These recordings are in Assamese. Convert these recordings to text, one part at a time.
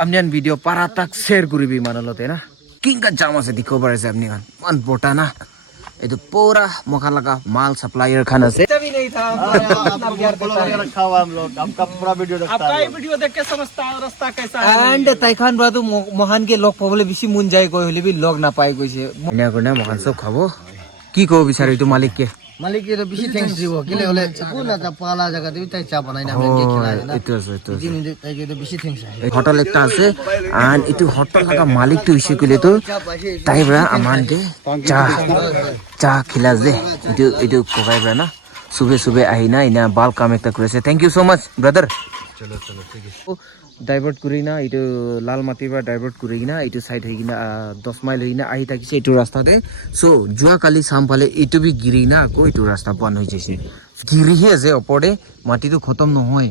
আপনি ভিডিও পারা তাক শেয়ার করিবি মানলতে না কিংকা জাম আছে দেখো পারে আপনি খান মান বটা না ये तो पूरा मौका लगा माल सप्लायर खाना से भी नहीं था रखा हुआ हम लोग आपका पूरा वीडियो देखता आपका है ही वीडियो देख के समझता है रास्ता कैसा है एंड ताइखान ब्रादु मोहन के लोग पबले बिसी मुन जाय गय हले भी लोग ना पाए गइसे इना करने मोहन सब खाबो की को बिचारे तो मालिक के तो बेसी थैंक्स दिबो केले होले पुना त पाला जगह देबी ताइ चा बनाइना मेनके खिलाय ना इतो दिन ताइके तो बेसी थैंक्स है होटल एकटा আছে and इतो होटल लगा मालिक तो इसे कइले तो ताइब्रा अमान के चा खिला दे इतो कोबाइब्रा ना सुबह सुबह आइना इना बाल काम एकटा करेছে thank you so much brother चलो ठीक है डाइवर्ट करिना इतो लाल माटीबा डाइवर्ट करिना इतो साइड हैगिना 10 माइल हैगिना आहि थाकिसे इतो रास्ताते सो जुआ काली सामफाले इतो भी गिरिना को इतो रास्ता बन হৈ जाइছে गिरिहे जे ओपरे माटी तो खत्म न होय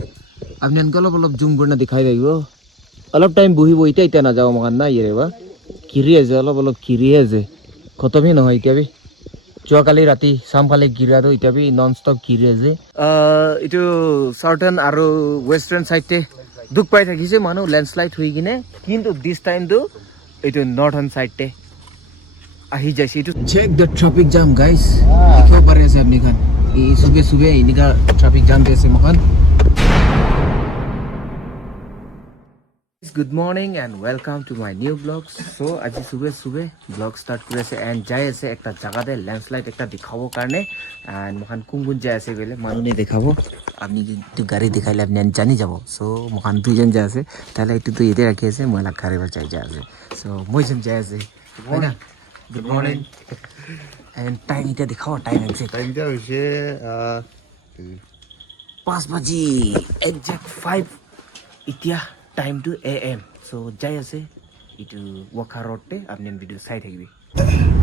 আপনি অলপ জুম করে না দেখাই দিও অলপ টাইম বহিব এটা না যাও মগান না ইরেবা কিরি আছে অলপ কিরি আছে খতমই নহয় ইটাবি যোৱাকালি ৰাতি সামফালে গিৰাটো ইটাবি নন স্টপ কিৰি আছে ইটো সাউথাৰ্ন আৰু ওয়েস্টার্ন সাইডতে দুখ পাই থাকিছে মানুহ ল্যান্ডস্লাইড হৈ কিনে কিন্তু দিস টাইম তো ইটো নর্থার্ন সাইডতে আহি যাইছে ইটো check the traffic jam guys দেখিব পাৰে আছে আপনি খান এই সুবে ইনিকা ট্রাফিক জাম দিছে মখান Good morning and welcome to my new vlog. So আজি सुबह vlog start करे से and जाय আছে একটা জায়গাতে ল্যান্ডস্লাইড একটা দেখাবো কারণে and মখান কোন যায় আছে গলে মানুষ নে দেখাবো আপনি যদি গাড়ি দেখাইলে আপনি জানি যাব সো মখান দুইজন যায় আছে তাহলে একটু তো এতে রাখি আছে ময়লা কারিবার চাই যায় আছে সো মইজন যায় আছে তাই না গুড মর্নিং and টাইম এটা দেখাও টাইম আছে টাইমটা হইছে 5 বাজি exact 5 ইতিয়া time to am so jai ase itu waka road te apni video sai thakbi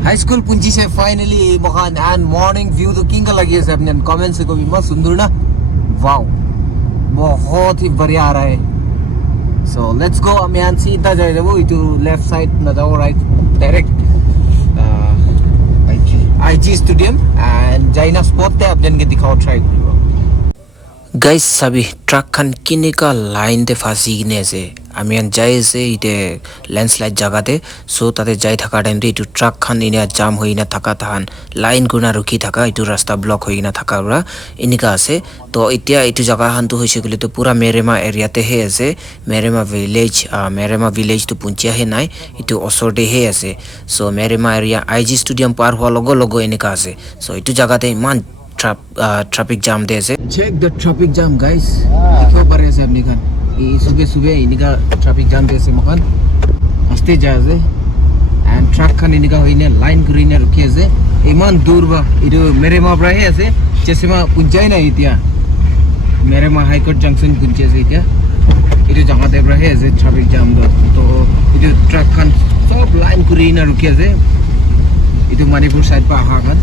high school punji se finally mohan and morning view to king ka lagi ase apni comment se ko bhi ma sundur na wow bahut hi badhiya aa raha hai so let's go ami an seedha jai jabo itu left side na jao right direct IG stadium and jaina spot te apni ke dikhao try karibo guys सभी ट्रक खान किने का लाइन ते फासी किने আছে আমি আন যাই আছে ইতে ল্যান্ডস্লাইড জায়গাতে সো তাতে যাই থাকা টাইম তে ইটু ট্রাক খান ইনে জাম হই না থাকা তাহান লাইন গুনা রুকি থাকা ইটু রাস্তা ব্লক হই না থাকা রা ইনিকা আছে তো এতিয়া ইটু জায়গা হান তো হইছে গলি তো পুরা মেরেমা এরিয়াতে হে আছে মেরেমা ভিলেজ তো পুঞ্চিয়া হে নাই ইটু অসরডে হে আছে সো মেরেমা এরিয়া আইজি স্টেডিয়াম পার হওয়া লগো ইনিকা আছে সো ইটু জায়গাতে মান traffic jam de ase check the traffic jam guys dekho pare ase apni khan ei सुबह inika traffic jam de ase mohan aste jai ase and truck khan inika hoine line green rukhi ase iman dur ba idu mere ma pra he ase chesima punjai na itia mere ma high court junction punche ase itia idu jagah de pra he ase traffic jam do to idu truck khan sob line green rukhi ase idu manipur side pa aha khan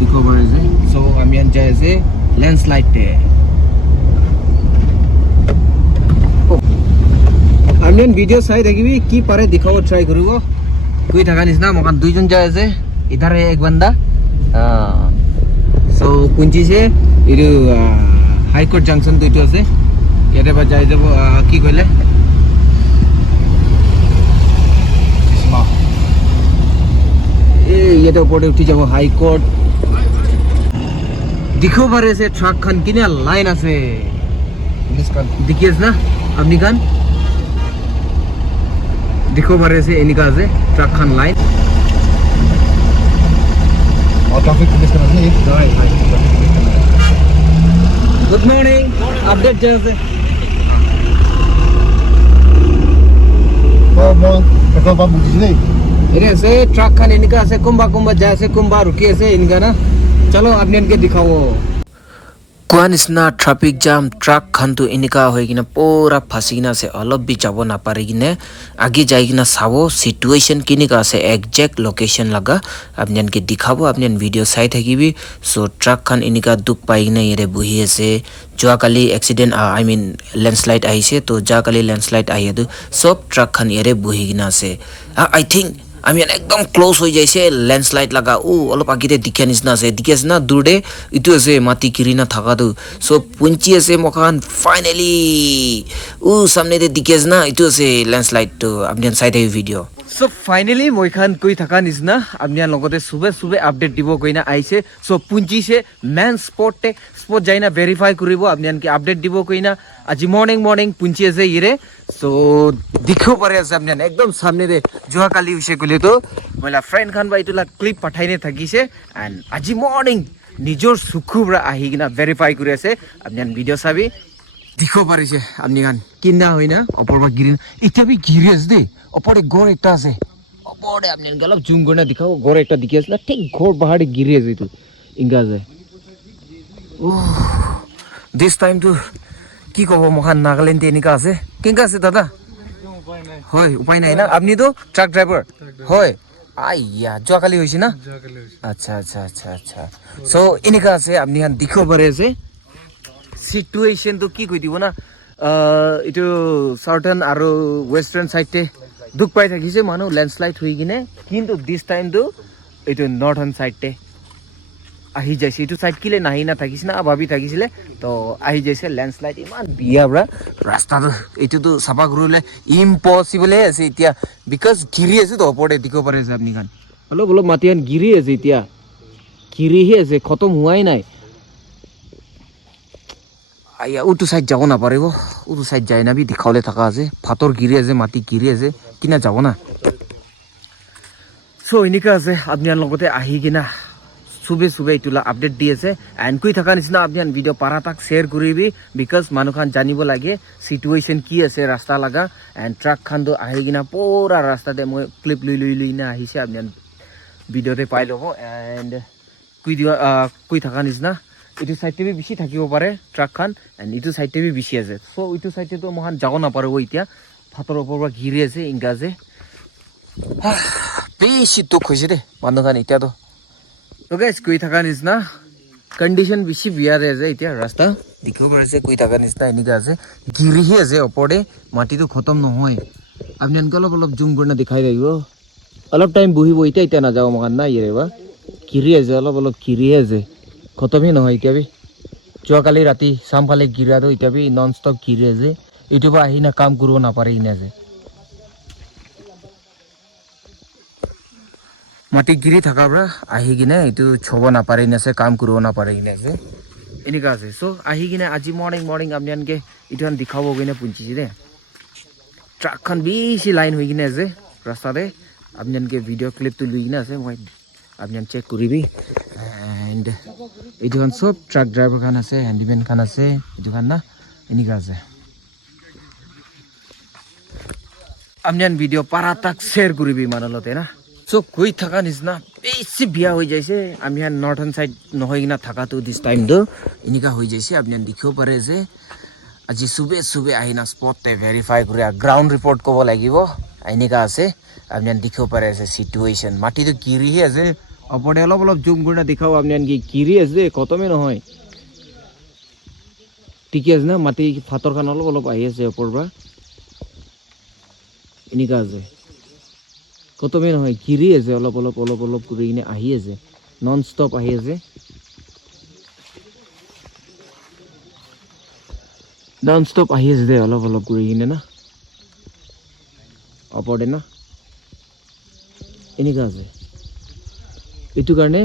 देखो बारे से सो आमियान जाय से लैंडस्लाइड ते आमियान वीडियो साइड देखिबी की पारे दिखाओ ट्राई करिवो कोई थाका निसना मकान दुइजन जाय से इधर है एक बंदा सो कुंची से इदु हाई कोर्ट जंक्शन दुइतो আছে কেতে বা যাই যাব কি কইলে ये तो ऊपर उठी যাব हाई कोर्ट दिखो बारे से ट्रक खान किने लाइन আছে दिखिएस ना अपनी खान दिखो बारे से इनका আছে ट्रक खान लाइन और ट्रैफिक पुलिस का नहीं गुड मॉर्निंग अपडेट जैसे पेट्रोल पंप नहीं इने से ट्रक खान इनका से कुंभा जैसे कुंभा रुके से इनका ना चलो आपने इनके दिखाओ কোয়ান ইসনা ট্রাফিক জাম ট্রাক খান তো ইনিকা হই কিনা পুরা ফাসি কিনা আছে অলপ বি যাব না পারি কিনে আগে যাই কিনা সাবো সিচুয়েশন কিনিকা আছে এক্সাক্ট লোকেশন লাগা আপনি আনকে দেখাবো আপনি ভিডিও সাই থাকিবি সো ট্রাক খান ইনিকা দুখ পাই কিনা এরে বহি আছে যোৱাকালি এক্সিডেন্ট আই মিন ল্যান্ডস্লাইড আইছে তো যোৱাকালি ল্যান্ডস্লাইড আইয়ে তো সব ট্রাক খান এরে বহি কিনা আছে আই থিংক আমি একদম ক্লোজ হৈ যাইছে লেন্ডশ্লাইড লাগা ও অলপ আগিতে দিখা নিচিনা আছে না দূৰতে ইটো আছে মাটি কিৰি না থাকাটো সো পুঞ্চি আছে মখান ফাইনেলি ও সামনে দে দিখে আছে না ইটো আছে লেন্ডশ্লাইড তো আপনি চাই থাকি ভিডিঅ' সো ফাইনেলি মই খান কৈ থাকা নিচিনা আপুনি লগতে সুবে আপডেট দিব কইনা আইছে সো পুঞ্জিছে মেন স্পট যাই না ভেৰিফাই কৰিব আপুনি আনকি আপডেট দিব কইনা আজি মৰ্নিং পুঞ্জি আছে ইৰে সো দেখিব পাৰে আছে আপুনি একদম সামনে দে যোৱা কালি হৈছে কলে তো মইলা ফ্ৰেণ্ড খান বা ইটোলা ক্লিপ পঠাইনে থাকিছে এণ্ড আজি মৰ্নিং নিজৰ চকুৰা আহি কিনা ভেৰিফাই কৰি আছে আপুনি ভিডিঅ' চাবি দেখিব পাৰিছে আপুনি খান কিনা হয় না ওপৰ পৰা গিৰি এতিয়া বি গিৰি আছে দেই ওপরে গড় একটা আছে ওপরে আপনি অলপ জুম করে দেখাও গড় একটা দেখি আছে ঠিক ঘর পাহাড়ে গিরে আছে তো ইংগা যায় ও দিস টাইম তো কি কব মহান নাগাল্যান্ড এনেকা আছে কেঙ্কা আছে দাদা হয় উপায় নাই না আপনি তো ট্রাক ড্রাইভার হয় আইয়া যোৱাকালি হৈছে না আচ্ছা আচ্ছা আচ্ছা আচ্ছা সো এনেকা আছে আপনি দেখিব পাৰে আছে সিচুয়েশন তো কি কই দিব না এইটো সাউথার্ন আর ওয়েস্টার্ন সাইডে দুখ পাই থাকিছে মানুহ লেন্ডশ্লাইড হৈ কিনে কিন্তু দিস টাইম তো এইটো নর্থার্ন সাইডে আহি যাইছে এইটো সাইড কিলে নাহি না থাকিছে না ভাবি থাকিছিলে তো আহি যাইছে লেন্ডশ্লাইড ইমান বিয়া ব্ৰা ৰাস্তাটো এইটোতো চাফা কৰিলে ইম্পসিবল আছে এতিয়া বিকজ গিৰি আছে তো ওপৰতে দেখিব পাৰে আছে আপুনি খান অলপ মাটিয়ান গিৰি আছে এতিয়া গিৰিহে আছে খতম হোৱাই নাই আইয়া উটো সাইড যাব না পারিব উটো সাইড যায় না বি দেখালে থাকা আছে ফাতর গিরি আছে মাটি গিরি আছে কিনা যাব না সো এনেকা আছে আপনার লগতে আহি কিনা সুবে ইটোলা আপডেট দি আছে এন্ড কই থাকা নিচিনা আপনার ভিডিও পারা তাক শেয়ার করিবি বিকজ মানুহ খান জানিব লাগে সিচুয়েশন কি আছে রাস্তা লাগা এন্ড ট্রাক খান তো আহি কিনা পুরা রাস্তাতে মই ক্লিপ লই না আহিছে আপনার ভিডিওতে পাই লব এন্ড কই থাকা নিচিনা এইটো সাইডে বি বেশি থাকিব পাৰে ট্ৰাক খান এণ্ড এইটো সাইডে বি বেশি আছে সো এইটো সাইডে তো মহান যাব নাপাৰিব এতিয়া ফাটৰ ওপৰৰ পৰা ঘিৰি আছে ইংগা যে বেশি দুখ হৈছে দে মানুহ খান এতিয়া তো গাইজ কৈ থকা নিচিনা কণ্ডিশ্যন বেছি বিয়াৰে আছে এতিয়া ৰাস্তা দেখিব পাৰিছে কৈ থকা নিচিনা এনেকা আছে ঘিৰিহে আছে ওপৰতে মাটিটো খতম নহয় আপুনি এনেকৈ অলপ জুম কৰি দেখাই থাকিব অলপ টাইম বহিব এতিয়া নাযাব মহান নাই ইৰে বা ঘিৰি আছে অলপ ঘিৰিহে আছে খতমে নহয় এতিয়া বি যোৱাকালি ৰাতি চামফালে গিৰাটো এতিয়া বি নন ষ্টপ গিৰি আছে এইটো পৰা আহি না কাম কৰিব নাপাৰে কিনে আছে মাটি গিৰি থকাৰ পৰা আহি কিনে এইটো ছব নাপাৰে কিনে আছে কাম কৰিব নাপাৰে কিনে আছে এনেকুৱা আছে চ' আহি কিনে আজি মৰ্নিং আপুনি আনকে এইটো দেখাব কিনে পুঞ্চিছে দে ট্ৰাকখন বেছি লাইন হৈ কিনে আছে ৰাস্তাতে আপুনি আনকে ভিডিঅ' ক্লিপটো লৈ কিনে আছে মই আপুনি চেক কৰিবি এণ্ড এইটো খান সব ট্ৰাক ড্ৰাইভাৰ খান আছে হেণ্ডিমেন খান আছে এইটো খান না এনেকুৱা আছে আপুনি ভিডিঅ' পাৰা তাক শ্বেয়াৰ কৰিবি মানুহলতে না চ' কৈ থকা নিচিনা বেছি বিয়া হৈ যাইছে আমি নৰ্থন চাইড নহয় কিনা থাকাটো দিছ টাইমটো এনেকুৱা হৈ যাইছে আপুনি দেখিব পাৰে যে আজি চুবে আহি না স্পটতে ভেৰিফাই কৰি গ্ৰাউণ্ড ৰিপৰ্ট ক'ব লাগিব এনেকুৱা আছে আপুনি দেখিব পাৰে আছে চিটুৱেশ্যন মাটিটো গিৰিহে আছে ওপৰতে অলপ জুম কৰি দেখাও আপুনি আনকি গিৰি আছে খতমে নহয় ঠিকে আছে না মাটি ফাটৰ খান অলপ আহি আছে ওপৰৰ পৰা এনেকুৱা আছে খতমে নহয় গিৰি আছে অলপ কৰি কিনে আহি আছে নন ষ্টপ আহি আছে নন ষ্টপ আহি আছে দে অলপ কৰি কিনে না ওপৰতে না এনেকুৱা আছে এইটো কাৰণে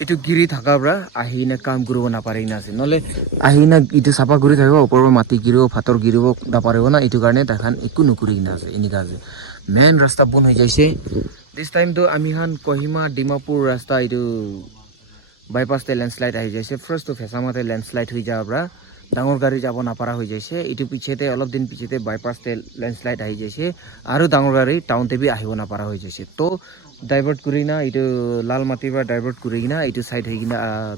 এইটো গিৰি থকাৰ পৰা আহি কিনে কাম কৰিব নাপাৰে কিনে আছে নহ'লে আহি না এইটো চাফা কৰি থাকিব ওপৰৰ পৰা মাটি গিৰিব ফাটৰ গিৰিব নাপাৰিব না এইটো কাৰণে তাখান একো নকৰি কিনে আছে এনেকুৱা আছে মেইন ৰাস্তা বন্ধ হৈ যাইছে দিছ টাইমটো আমি খান কহিমা ডিমাপুৰ ৰাস্তা এইটো বাইপাছতে লেণ্ডশ্লাইড আহি যাইছে ফাৰ্ষ্টটো ফেঁচামাতে লেণ্ডশ্লাইড হৈ যোৱাৰ পৰা ডাঙৰ গাড়ী যাব নাপাৰা হৈ যাইছে এইটো পিছতে অলপ দিন পিছতে বাইপাছতে লেণ্ডশ্লাইড আহি যাইছে আৰু ডাঙৰ গাড়ী টাউনতে বি আহিব নাপাৰা হৈ যাইছে তো ডাইভাৰ্ট কৰি না এইটো লাল মাটিৰ পৰা ডাইভাৰ্ট কৰি কিনা এইটো চাইড হৈ কিনা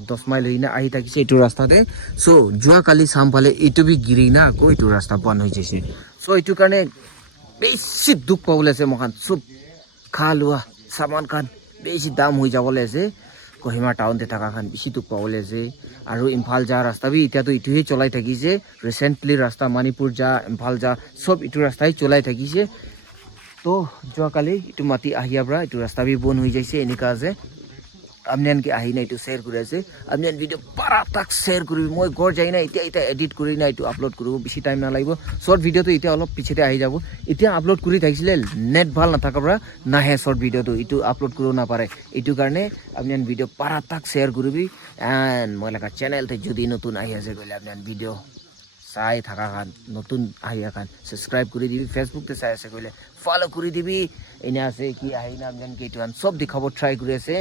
10 মাইল হৈ কিনা আহি থাকিছে এইটো ৰাস্তাতে চ' যোৱাকালি চামফালে এইটো বি গিৰি না আকৌ এইটো ৰাস্তা বন্ধ হৈ যাইছে চ' এইটো কাৰণে বেছি দুখ পাবলৈ আছে মখান চব খা লোৱা চামান খান বেছি দাম হৈ যাবলৈ আছে কহিমা টাউনতে থকা খান বেছি দুখ পাবলৈ আছে আৰু ইম্ফাল যা ৰাস্তা বি এতিয়াতো এইটোহে চলাই থাকিছে ৰিচেণ্টলি ৰাস্তা মণিপুৰ যা ইম্ফাল যা চব এইটো ৰাস্তাই চলাই থাকিছে তো যোৱাকালি এইটো মাটি আহিয়াৰ পৰা এইটো ৰাস্তা বি বন্ধ হৈ যাইছে এনেকা আছে আপনি আনকি আহি না এইটো শ্বেয়াৰ কৰি আছে আপনি ভিডিঅ' পাৰা তাক শ্বেয়াৰ কৰিবি মই ঘৰ যাই না এতিয়া এডিট কৰি না এইটো আপলোড কৰিব বেছি টাইম নালাগিব শ্বৰ্ট ভিডিঅ'টো এতিয়া অলপ পিছতে আহি যাব এতিয়া আপলোড কৰি থাকিছিলে নেট ভাল নাথাকাৰ পৰা নাহে শ্বৰ্ট ভিডিঅ'টো এইটো আপলোড কৰিব নাপাৰে এইটো কাৰণে আপনি ভিডিঅ' পাৰা তাক শ্বেয়াৰ কৰিবি এণ্ড মই লাগা চেনেলতে যদি নতুন আহি আছে গ'লে আপনি ভিডিঅ' চাই থাকা খান নতুন আহিয়া খান সাবস্ক্রাইব করে দিবি ফেসবুকতে চাই আছে কইলে ফলো করে দিবি এনে আছে কি আহি নাম জান কি টান সব দেখাব ট্রাই করে আছে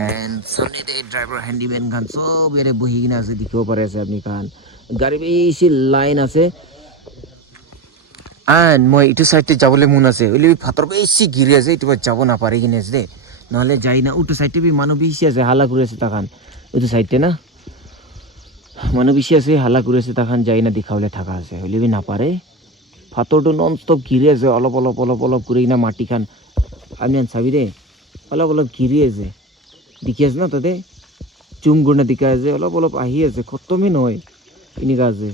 এন্ড সামনেতে ড্রাইভার হ্যান্ডিম্যান খান সব এরে বহি কিনা আছে দেখিব পারে আছে আপনি খান গাড়ি বেশি লাইন আছে এন্ড মই ইটো সাইডে যাবলে মন আছে ওলি ফাতর বেশি গিরি আছে ইটো যাব না পারি কিনে আছে নহলে যাই না উটো সাইডে বি মানুষ বেশি আছে হালা করে আছে তাখান ওটো সাইডে না মানুহ বেছি আছে হালা কৰি আছে তাখান যাই না দেখাবলে থাকা আছে হলিবি নাপাৰে ফাতৰটো নন ষ্টপ ঘিৰি আছে অলপ অলপ অলপ অলপ কৰি কিনা মাটি খান আমি চাবি দে অলপ অলপ ঘিৰি আছে দেখি আছে না তাতে চুম গুণা দেখা আছে অলপ অলপ আহি আছে খতমেই নহয় এনেকা আছে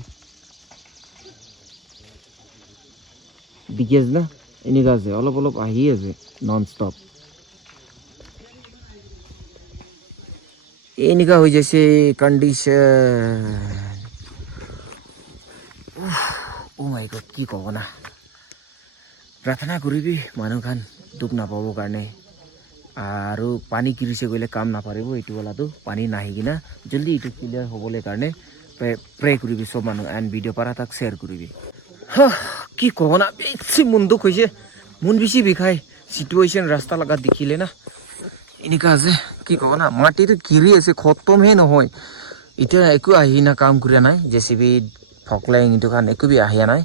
দেখি আছে না এনেকা আছে অলপ অলপ আহি আছে নন ষ্টপ এনেকা হৈ যাইছে কন্ডিশন ও মাই গড কি কব না প্ৰাৰ্থনা কৰিবি মানুহ খান দুখ নাপাব কাৰণে আৰু পানী কিৰিছে গলে কাম নাপাৰিব এইটো বলাটো পানী নাহি কিনা জলদি এইটো ক্লিয়াৰ হ'বলৈ কাৰণে প্ৰে কৰিবি সব মানুহ এণ্ড ভিডিঅ' পাৰা তাক শ্বেয়াৰ কৰিবি কি কব না বেছি মন দুখ হৈছে মন বেছি বিষাই চিটুৱেশ্যন ৰাস্তা লগা দেখিলে না এনেকা আছে কি কব না মাটিটো কিৰি আছে খতমহে নহয় এতিয়া একো আহি না কাম কৰি নাই জেচিবি ফকলাইং এইটো খান একো বি আহিয়া নাই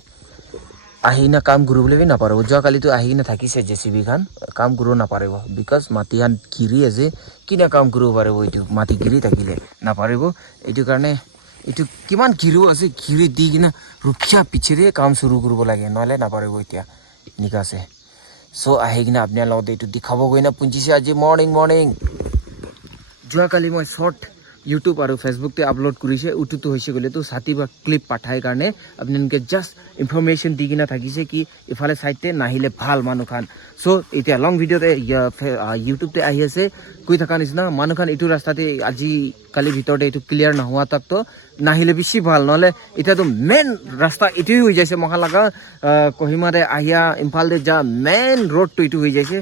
আহি না কাম কৰিবলৈ বি নাপাৰিব যোৱাকালিতো আহি না থাকিছে জেচিবি খান কাম কৰিব নাপাৰিব বিকজ মাটি খান কিৰি আছে কিনা কাম কৰিব পাৰিব এইটো মাটি কিৰি থাকিলে নাপাৰিব এইটো কাৰণে এইটো কিমান কিৰো আছে কিৰি দি কিনা ৰক্ষা পিছেৰে কাম শুৰু কৰিব লাগে নহলে নাপাৰিব এতিয়া এনেকা আছে সো আহি কিনা আপোনাৰ লগত এইটো দেখাব গৈ না পুঞ্জিছে আজি মৰ্নিং যোৱাকালি মই শ্বৰ্ট ইউটিউব আৰু ফেচবুকতে আপলোড কৰিছে উটোটো হৈছে গ'লে তো ছাতি বা ক্লিপ পাঠাই কাৰণে আপোনালোকে জাষ্ট ইনফৰমেশ্যন দি কিনা থাকিছে কি ইফালে চাইডতে নাহিলে ভাল মানুহ খান সো এতিয়া লং ভিডিঅ'তে ইউটিউবতে আহি আছে কৈ থকা নিচিনা মানুহ খান এইটো ৰাস্তাতে আজি কালি ভিতৰতে এইটো ক্লিয়াৰ নোহোৱা তাকতো নাহিলে বেছি ভাল নহ'লে এতিয়াতো মেইন ৰাস্তা এইটোৱে হৈ যাইছে মহা লগা কহিমাৰে আহিয়া ইম্ফালতে যা মেইন ৰোডটো এইটো হৈ যাইছে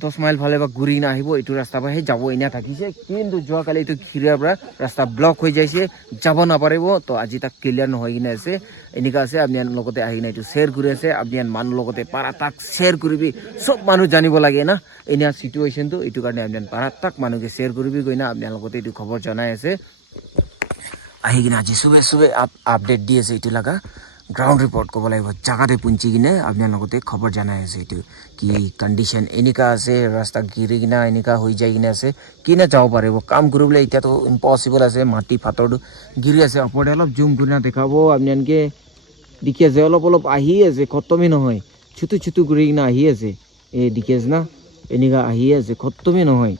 10 মাইল ফালে বা ঘূৰি না আহিব এইটো ৰাস্তা পৰা যাব এনে থাকিছে কিন্তু যোৱাকালি এইটো ঘিৰাৰ পৰা ৰাস্তা ব্লক হৈ যাইছে যাব নাপাৰিব তো আজি তাক ক্লিয়াৰ নহয় কিনে আছে এনেকা আছে আপুনি লগতে আহি না এইটো শ্বেয়াৰ কৰি আছে আপুনি মানুহ লগতে পাৰা তাক শ্বেয়াৰ কৰিবি সব মানুহ জানিব লাগে না এনে চিটুৱেশ্যনটো এইটো কাৰণে আপুনি পাৰা তাক মানুহকে শ্বেয়াৰ কৰিবি গৈ না আপোনাৰ লগতে এইটো খবৰ জনাই আছে আহি কিনে আজি সুবে আপডেট দি আছে এইটো লগা গ্ৰাউণ্ড ৰিপৰ্ট ক'ব লাগিব জাগাতে পুঞ্চি কিনে আপোনাৰ লগতে খবৰ জনাই আছে এইটো কি কণ্ডিশ্যন এনেকা আছে ৰাস্তা গিৰি কিনা এনেকা হৈ যায় কিনে আছে কিনে যাব পাৰিব কাম কৰিবলৈ এতিয়াতো ইম্পচিবল আছে মাটি ফাটৰটো গিৰি আছে ওপৰতে অলপ জুম কৰি না দেখাব আপোনালোকে দেখি আছে অলপ অলপ আহি আছে খতমেই নহয় ছুটু কৰি কিনে আহি আছে এই দেখি আছে না এনেকা আহি আছে খতমেই নহয়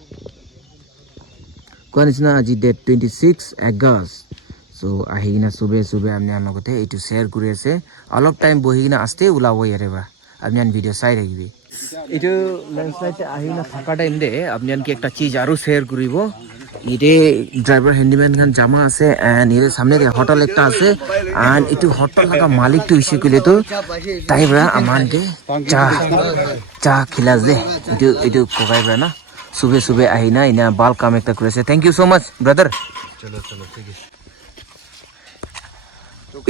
কোৱা নিচিনা আজি ডেট 26 আগষ্ট সো আহি কিনা সুবে আপনাৰ লগতে এইটো শ্বেয়াৰ কৰি আছে অলপ টাইম বহি কিনা আস্তে ওলাব ইয়াৰে পৰা আপনার ভিডিঅ' চাই থাকিবি এইটো লেন্ডশ্লাইড আহি না থাকা টাইম দে আপনার একটা চিজ আৰু শ্বেয়াৰ কৰিব ইতে ড্রাইভার হ্যান্ডিম্যান খান জামা আছে এন্ড এর সামনে হোটেল একটা আছে এন্ড এইটো হোটেল লাগা মালিক তো ইসে কইলে তো তাইবরা আমানকে চা খিলাস দে এইটো কোকাইবরা না সুবে আহি না ইনা বাল কাম একটা করেছে thank you so mass brother চলো ঠিক আছে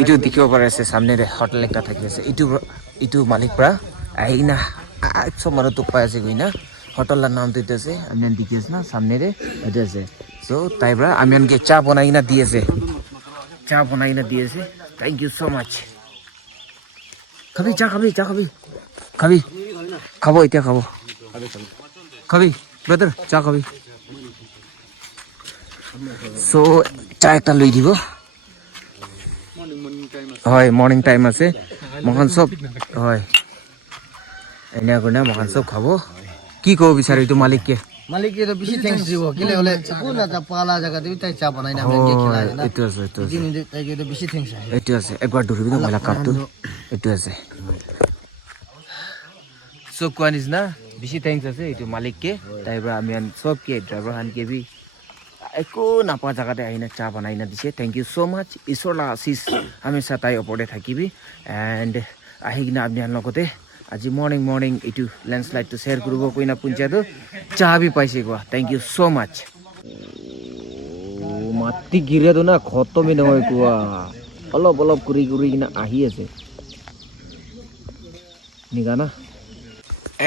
এইটো দেখিব পাৰে আছে সামনে হোটেল একটা থাকি আছে এইটো মালিক পৰা আহি না সব মানুহ তো পাই আছে গই না হোটেলৰ নাম দিতে আছে আমি দেখি আছে না সামনে রে এটা আছে সো তাইবরা আমি আনকে চা বনাই না দিয়েছে থ্যাংক ইউ সো মাচ খাবো এতিয়া খাবি ব্রাদার চা খাবি সো চা একটা লৈ দিব হয় মর্নিং টাইম আছে মহান সব হয় এনে করে মহান সব খাবো কি কব বিচারে এইটো মালিককে তো বেশি থ্যাঙ্কস দিব কেলে হলে কোন একটা পালা জায়গা দিবি তাই চা বানাই না আমি খেলাই না এটো আছে তাই তো বেশি থ্যাঙ্কস এটো আছে একবার ধরিবি না ময়লা কাপটো এটো আছে সো কোৱা নিচিনা বেছি থেংকছ আছে এইটো মালিককে তাইৰ পৰা আমি চবকে ড্ৰাইভাৰ খানকে বি একো নাপা জায়গাতে আহি চাহ বনাই দিছে থেংক ইউ সো মাচ ঈশ্বৰৰ আশীষ হামেশা তাই ওপৰতে থাকিবি এণ্ড আহি কিনে আপোনাৰ লগতে আজি মৰ্ণিং এইটো লেণ্ডশ্লাইডটো শ্বেয়াৰ কৰিব কৈনা পুঞ্চাটো চাহ বি পাইছে কোৱা থেংক ইউ সো মাচ মাটি গিৰেটো না খতমে নহয় কোৱা অলপ কৰি কিনে আহি আছে নিগা না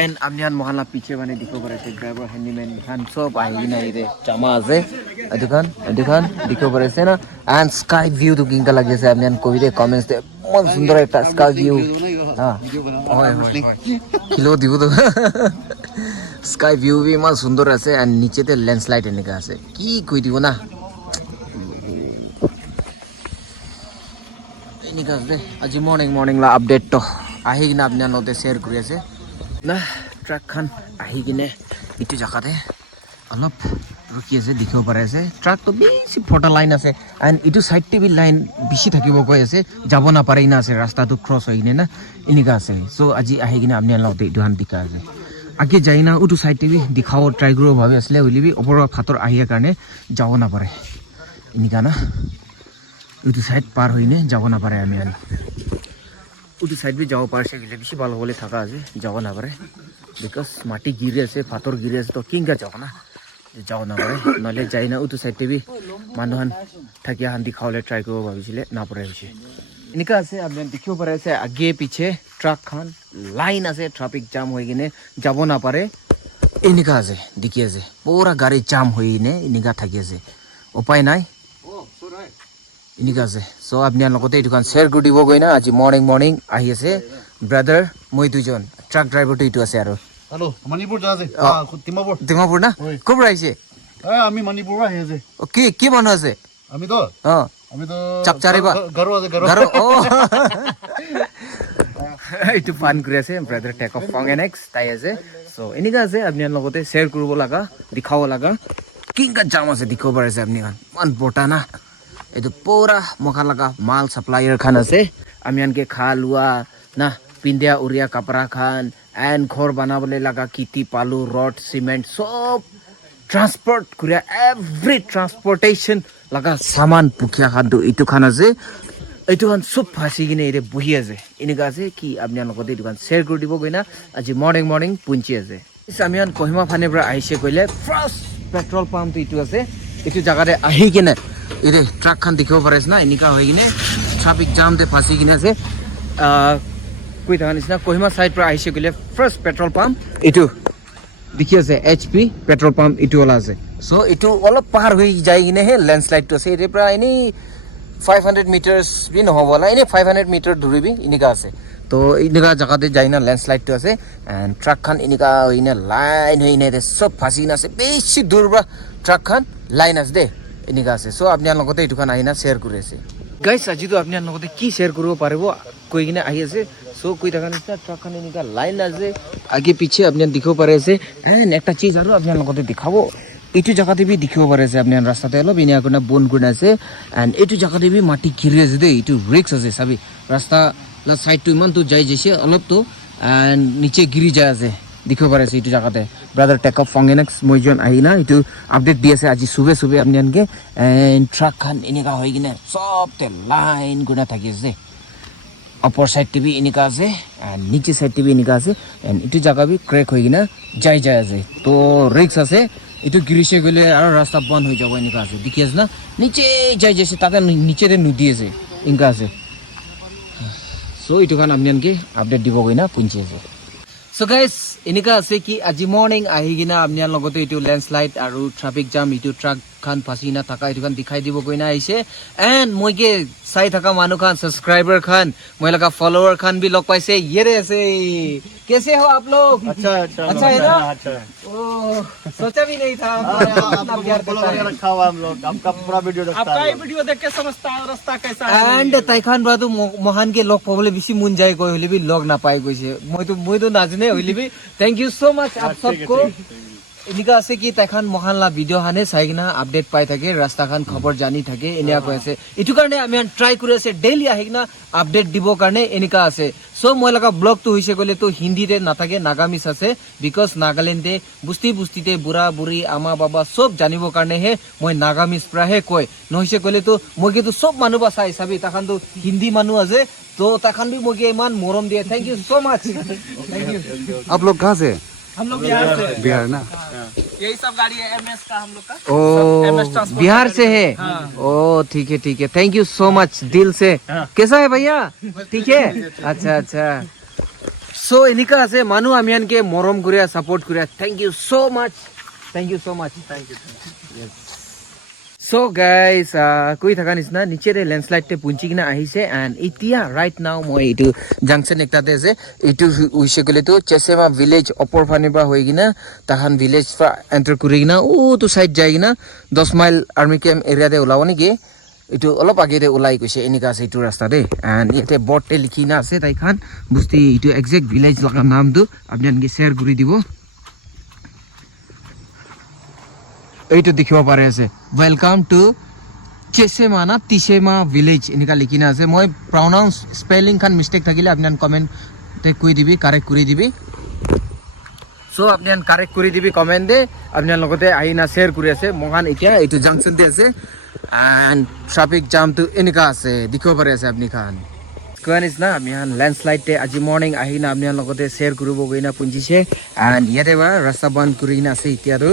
এণ্ড আপনি মহালা পিছে মানে দিব পাৰিছে ড্ৰাইভাৰ হেণ্ডিমেন খান চব আহি কিনে আহিছে জামা আছে এইটো খান দিব পাৰিছে না এণ্ড স্কাই ভিউটো কেনেকুৱা লাগি আছে আপনি কৈ দিয়ে কমেণ্টছ দে ইমান সুন্দৰ এটা স্কাই ভিউ হয় কিলো দিবতো স্কাই ভিউ বি ইমান সুন্দৰ আছে এণ্ড নিচেতে লেণ্ডশ্লাইড এনেকুৱা আছে কি কৈ দিব না এনেকুৱা আছে আজি মৰ্ণিং লা আপডেটটো আহি কিনে আপোনাৰ লগতে শ্বেয়াৰ কৰি আছে না ট্ৰাকখন আহি কিনে এইটো জেগাতে অলপ ৰখি আছে দেখিব পাৰে আছে ট্ৰাকটো বেছি ফটা লাইন আছে এণ্ড এইটো চাইডতে বি লাইন বেছি থাকিব কৈ আছে যাব নাপাৰে না আছে ৰাস্তাটো ক্ৰছ হৈ কিনে না এনেকুৱা আছে চ' আজি আহি কিনে আপোনাৰ লগতে এইটোখন দেখা আছে আগে যাই না এইটো চাইডতে বি দেখাব ট্ৰাই কৰিব ভাবি আছিলে হ'লে বি ওপৰৰ ফাটৰ আহিয়াৰ কাৰণে যাব নাপাৰে এনেকুৱা না এইটো চাইড পাৰ হৈ নে যাব নাপাৰে আমি আৰু এইটো চাইড বি যাব পাৰিছে গ'লে বেছি ভাল হ'বলৈ থকা আছে যাব নাপাৰে বিকজ মাটি গিৰি আছে ফাটৰ গিৰি আছে তো কেনেকুৱা যাব না যাব নাপাৰে নহ'লে যাই না এইটো চাইডতে বি মানুহখন থাকি শান্তি খাবলৈ ট্ৰাই কৰিব ভাবিছিলে নাপাৰে হৈছে এনেকুৱা আছে আপুনি দেখিব পাৰে আছে আগে পিছে ট্ৰাকখন লাইন আছে ট্ৰাফিক জাম হৈ কিনে যাব নাপাৰে এনেকুৱা আছে দেখি আছে পুৰা গাড়ী জাম হৈ কিনে এনেকুৱা থাকি আছে উপায় নাই এনেকুৱা আছে চ' আপোনাৰ লগতে এইটোখন শ্বেয়াৰ কৰি দিব গৈ না আজি মৰ্ণিং আহি আছে ব্ৰাদাৰ মই দুজন ট্ৰাক ড্ৰাইভাৰটো এইটো আছে আৰু हेलो मणिपुर जा से तिमापुर ডিমাপুৰ না ক'ৰ পৰা আহিছে আমি মণিপুৰ পৰা আহিছে কি মানুহ আছে আমি তো চাপচাৰি বা গাৰো আছে গাৰো এইটো ফান কৰি আছে ব্ৰাদাৰ টেক অফ ফং এনএক্স তাই আছে চ' এনেকুৱা আছে আপোনাৰ লগতে শ্বেয়াৰ কৰিব লগা দেখাব লগা কেনেকুৱা জাম আছে দেখিব পাৰিছে আপুনি ইমান বটা না এইটো পুৰা মখা লগা মাল ছাপ্লায়াৰ খান আছে আমি আনকে খা লোৱা না পিন্ধিয়া উৰিয়া কাপোৰা খান এণ্ড ঘৰ বনাবলৈ লগা কিটি পালু ৰড চিমেণ্ট চব ট্ৰান্সপৰ্ট কৰি এভৰি ট্ৰান্সপৰ্টেশ্যন লগা চামান পুখীয়া খানটো এইটো খান আছে এইটো খান চব ফাঁচি কিনে এতিয়া বহি আছে এনেকুৱা আছে কি আপোনাৰ লগতে এইটো খান শ্বেয়াৰ কৰি দিব গৈ না আজি মৰ্ণিং পুঞ্চি আছে আমি কহিমা ফানিৰ পৰা আহিছে কৈলে ফাৰ্ষ্ট পেট্ৰল পাম্পটো এইটো আছে এইটো জেগাতে আহি কিনে এতিয়া ট্ৰাকখন দেখিব পাৰিছে না এনেকুৱা হৈ কিনে ট্ৰাফিক জামতে ফাঁচি কিনে আছে কৈ থকা নিচিনা কহিমা চাইড পৰা আহিছে কৈলে ফাৰ্ষ্ট পেট্ৰল পাম্প এইটো দেখি আছে HP পেট্ৰল পাম্প এইটো ওলা আছে চ' এইটো অলপ পাৰ হৈ যাই কিনেহে লেণ্ডশ্লাইডটো আছে ইয়াৰ পৰা এনেই 500 মিটাৰ্ছ বি নহ'ব না এনেই 500 মিটাৰ দূৰিবি এনেকুৱা আছে তো এনেকুৱা জেগাতে যাই না লেণ্ডশ্লাইডটো আছে এণ্ড ট্ৰাকখন এনেকুৱা হৈ কিনে লাইন হৈ কিনে চব ফাঁচি কিনে আছে বেছি দূৰ পৰা ট্ৰাকখন লাইন আছে দেই এনেকুৱা আছে চ' আপোনাৰ লগতে এইটোখন আহি না শ্বেয়াৰ কৰি আছে গাইছ আজিতো আপোনাৰ লগতে কি শ্বেয়াৰ কৰিব পাৰিব কৈ কিনে আহি আছে চ' কৈ থকা নিচিনা ট্ৰাকখন এনেকুৱা লাইন আছে আগে পিছে আপোনাৰ দেখিব পাৰে আছে এণ্ড একটা চিজ আৰু আপোনাৰ লগতে দেখাব এইটো জেগাতে বি দেখিব পাৰে আছে আপোনাৰ ৰাস্তাতে অলপ এনে আপোনাৰ বন কৰি আছে এণ্ড এইটো জেগাতে বি মাটি ঘিৰি আছে দেই এইটো ৰিক্স আছে চাবি ৰাস্তা চাইডটো ইমানটো যাই যাইছে অলপতো এণ্ড নিচে গিৰি যায় আছে দেখিব পাৰে আছে এইটো জেগাতে ব্ৰাদাৰ টেক অফ ফংগেনেক্স মইজন আহি না এইটো আপডেট দি আছে আজি চুবে আপুনি আনকে এণ্ড ট্ৰাকখন এনেকুৱা হৈ কিনে চবতে লাইন কৰি থাকি আছে অপৰ চাইডটো বি এনেকুৱা আছে এণ্ড নিচে চাইডটো বি এনেকুৱা আছে এণ্ড এইটো জেগা বি ক্ৰেক হৈ কিনে যাই আছে তো ৰিক্স আছে এইটো গিৰিছে গ'লে আৰু ৰাস্তা বন্ধ হৈ যাব এনেকুৱা আছে দেখি আছে না নিচে যাই যাইছে তাতে নিচেতে নদী আছে এনেকুৱা আছে চ' এইটো কাৰণে আপুনি আনকি আপডেট দিব গৈ না পুঞ্চি আছে চ' গাইজ এনেকুৱা আছে কি আজি মৰ্ণিং আহি কিনে আপোনাৰ লগতে এইটো লেণ্ডশ্লাইড আৰু ট্ৰাফিক জাম এইটো ট্ৰাকখন ফাঁচি কিনে থকা এইটোখন দেখাই দিব গৈ না আহিছে এণ্ড মই কি চাই থকা মানুহখন ছাবস্ক্ৰাইবাৰ খান মই লগা ফলোৱাৰ খান বি লগ পাইছে ইয়েৰে আছে कैसे हो आप लोग अच्छा है ना अच्छा ओह सोचा भी नहीं था रखा हुआ हम लोग आपका पूरा वीडियो आपका ये वीडियो देख के समझता है रास्ता कैसा है एंड ताइखान बातो महान के लग पाबले बेसी मुन जाय गय हले भी लग ना पाइ गइसे মই তো নাজনে হইলি भी थैंक यू सो मच आप सबको এনেকা আছে কি তাইখান মহানলা ভিডিও হানে চাই কিনা আপডেট পাই থাকে ৰাস্তাখান খবৰ জানি থাকে এনেকা কৈ আছে ইটো কাৰণে আমি ট্ৰাই কৰি আছে ডেইলি আহি কিনা আপডেট দিবৰ কাৰণে এনেকা আছে সো মই লগা ব্লগটো হৈছে গলে তো হিন্দীতে নাথাকে নাগামিজ আছে বিকজ নাগালেণ্ডে বুস্তিতে বুঢ়া বুঢ়ী আমা বাবা সব জানিবৰ কাৰণে হে মই নাগামিজ প্ৰাহে কয় নহৈছে গলে তো মই কিন্তু সব মানুহ বা চাই চাবি তাখান তো হিন্দী মানুহ আছে তো তাখান বি মই ইমান মৰম দিয়ে thank you so much thank U आप लोग कहाँ से? हम लोग बिहार से बिहार ना? यही सब गाड़ी है MS का हम लोग का ओ MS ट्रांसपोर्ट बिहार से है ओ ठीक है थैंक यू सो मच दिल से कैसा है भैया ठीक है अच्छा सो एनिका আছে মানুহ আমিয়ানকে মৰম কৰিয়া সাপোৰ্ট কৰিয়া thank you so much thank you thank you so guys কই থাকা নিচিনা নিচেৰে লেন্ডস্লাইড তে পুঞ্চি কিনা আহিছে এন্ড এতিয়া ৰাইট নাও মই এইটো জাংচন একটাতে আছে এইটো উইছে গলে তো চেসেমা ভিলেজ অপৰ ফানিবা হৈ কিনা তাহান ভিলেজ ফা এন্টাৰ কৰি কিনা ও তো সাইড যাই কিনা 10 মাইল আৰ্মি ক্যাম্প এৰিয়াতে ওলাব নেকি এইটো অলপ আগেতে ওলাই গৈছে এনেকা আছে এইটো ৰাস্তা দে এন্ড ইয়াতে বৰ্ডতে লিখি না আছে তাইখান বুস্তি এইটো এক্সাক্ট ভিলেজ লগা নামটো আপোনালোকে শেয়াৰ কৰি দিব এইটো দেখিব পাৰে আছে ওয়েলকাম টু চেসেমা না তিসেমা ভিলেজ এনেকা লিখি না আছে মই প্ৰনাউন্স স্পেলিং খান মিস্টেক থাকিলে আপোনান কমেন্ট তে কৈ দিবি কাৰেক্ট কৰি দিবি সো আপোনান কাৰেক্ট কৰি দিবি কমেন্ট দে আপোনান লগতে আইনা শেয়াৰ কৰি আছে মহান এতিয়া এইটো জাংচন তে আছে এন্ড ট্ৰাফিক জাম তো এনেকা আছে দেখিব পাৰে আছে আপনি খান কোৱানিস না আমি হান ল্যান্ডস্লাইড তে আজি মৰ্নিং আহিনা আপনাৰ লগতে শেয়াৰ কৰিব গইনা পুঞ্জিছে এন্ড ইয়াতে বা ৰাস্তা বন্ধ কৰি না আছে এতিয়াটো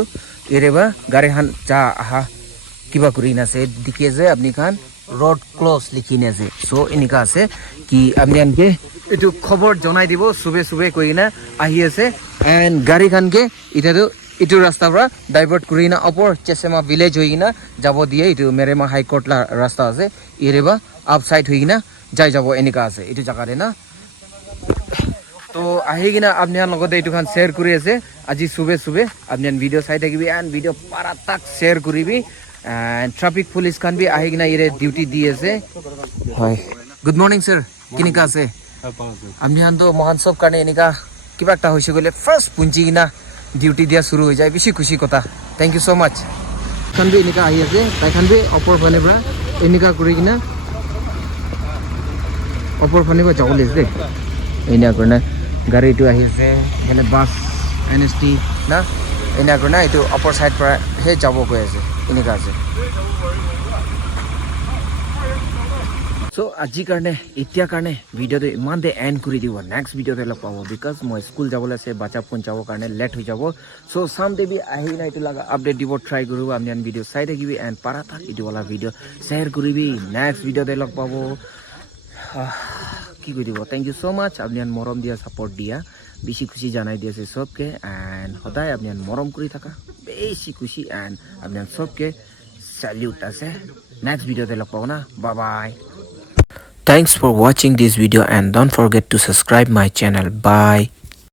এৰেবা গাড়ী হান যা আহা কিবা কৰি না আছে দিকে যে আপনি খান রোড ক্লোজ লিখি না আছে সো এনেকা আছে কি আপনি আনকে এটু খবর জনাই দিব সুবে কই না আহি আছে এন্ড গাড়ী খানকে ইটাটো ইটো ৰাস্তা পৰা ডাইভাৰ্ট কৰি না অপৰ চেসেমা ভিলেজ হৈ কিনা যাব দিয়ে ইটো মেৰেমা হাই কোৰ্ট লা ৰাস্তা আছে এৰেবা আপ সাইড হৈ কিনা যাই যাব এনেকা আছে ইটো জায়গাতে না তো আহি কিনা আপনার লগতে এইটো খান শেয়ার কৰি আছে আজি সুবে আপনাৰ ভিডিও চাই থাকিবি এন্ড ভিডিও পাৰা তাক শেয়াৰ কৰিবি এন্ড ট্ৰাফিক পুলিশ খান বি আহি কিনা ইৰে ডিউটি দি আছে হয় গুড মৰ্নিং স্যাৰ কিনিকা আছে আপনি হান তো মহান সব কাৰণে এনেকা কিবা একটা হৈছে গলে ফার্স্ট পুঞ্জি কিনা ডিউটি দিয়া শুরু হৈ যায় বেশি খুশি কথা thank you so mass Khan B এনেকা আহি আছে তাই খান বি অপর ফানে পৰা এনেকা কৰি কিনা অপৰ ফানে পৰা যাব লাগিছে এনে কৰে গাড়ীটো আহি আছে মানে বাস এনএসটি না এনে কৰে এইটো অপৰ সাইড পৰা হে যাব গৈ আছে এনেকা আছে সো আজি কাৰণে এতিয়া কাৰণে ভিডিওটো ইমান দে এন্ড কৰি দিব নেক্সট ভিডিওতে লগ পাব বিকজ মই স্কুল যাবলৈ আছে বাচ্চা পঞ্চাবৰ কাৰণে লেট হৈ যাব সো সামদে বি আহি না এইটো লাগা আপডেট দিব ট্ৰাই কৰিব আমি আন ভিডিও চাই থাকিবি এন্ড পাৰা থাক এইটো वाला ভিডিও শেয়াৰ কৰিবি নেক্সট ভিডিওতে লগ পাব কি কৰি দিব থ্যাংক ইউ সো মাচ আপনি মৰম দিয়া সাপোর্ট দিয়া বেশি খুশি জানাই দিয়েছে সবকে এন্ড সদায় আপনি মরম করে থাকা বেশি খুশি এন্ড আপনি সবকে স্যালিউট আছে নেক্সট ভিডিওতে লগ পাবো না bye bye Thanks for watching this video and don't forget to subscribe my channel. Bye.